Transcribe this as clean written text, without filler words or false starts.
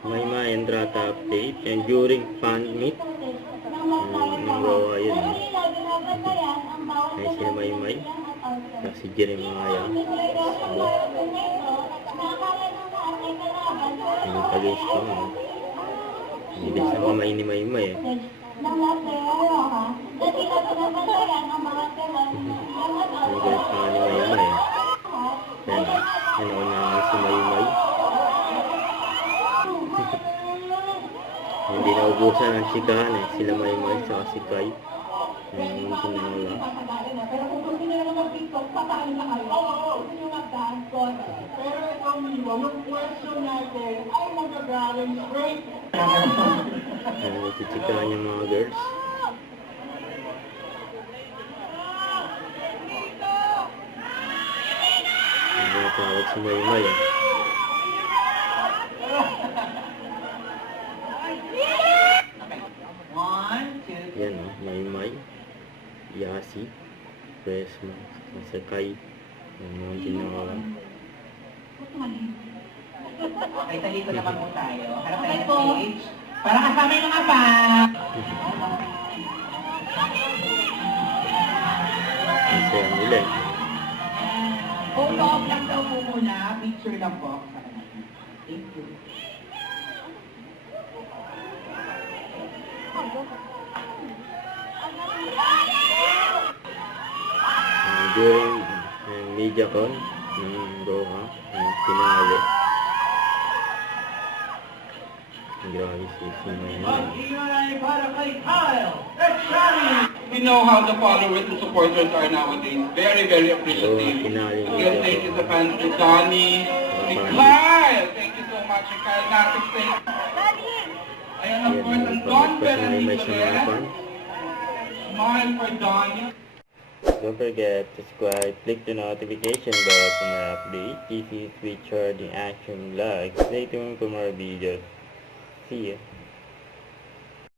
May entrata update and during fan meet ng Roa yun. Ay sila May si Jeremiah yung pag-is ko hindi sa kamay ni May nag-guys pa ni May yan naunahan si May hindi naubusan ang chikahan sila May saka si Kai yung ginagawa. Pero kung gusto nyo naman mag-TikTok, pataan na kayo. Oo, gusto nyo mag-dance. Pero ikaw mismo, yung question natin ay magagaling straight. Nagchichikahan yung mga girls. Natawag si May yan May Yasi Presma Sakay yung mga ginagawa. Okay, taliko naman po tayo. Harap tayo sa stage. Para kasama yung mga fans. Ang saya nila Photo op lang daw po muna. Picture lang po. Thank you. During MediaCon ng Doha, ng finale. Grabe si May. We know how the followers and supporters are nowadays. Very, very appreciative. Again, thank you to fans to Donnie, to Kyle. Thank you so much, Kyle. Natin thank you. Ayan, of course, ang Don Bernardino Soler. Smile for Donnie. Don't forget to subscribe, click the notification bell for more updates. This is Richard the Action Vlog. Stay tuned for more videos. See ya.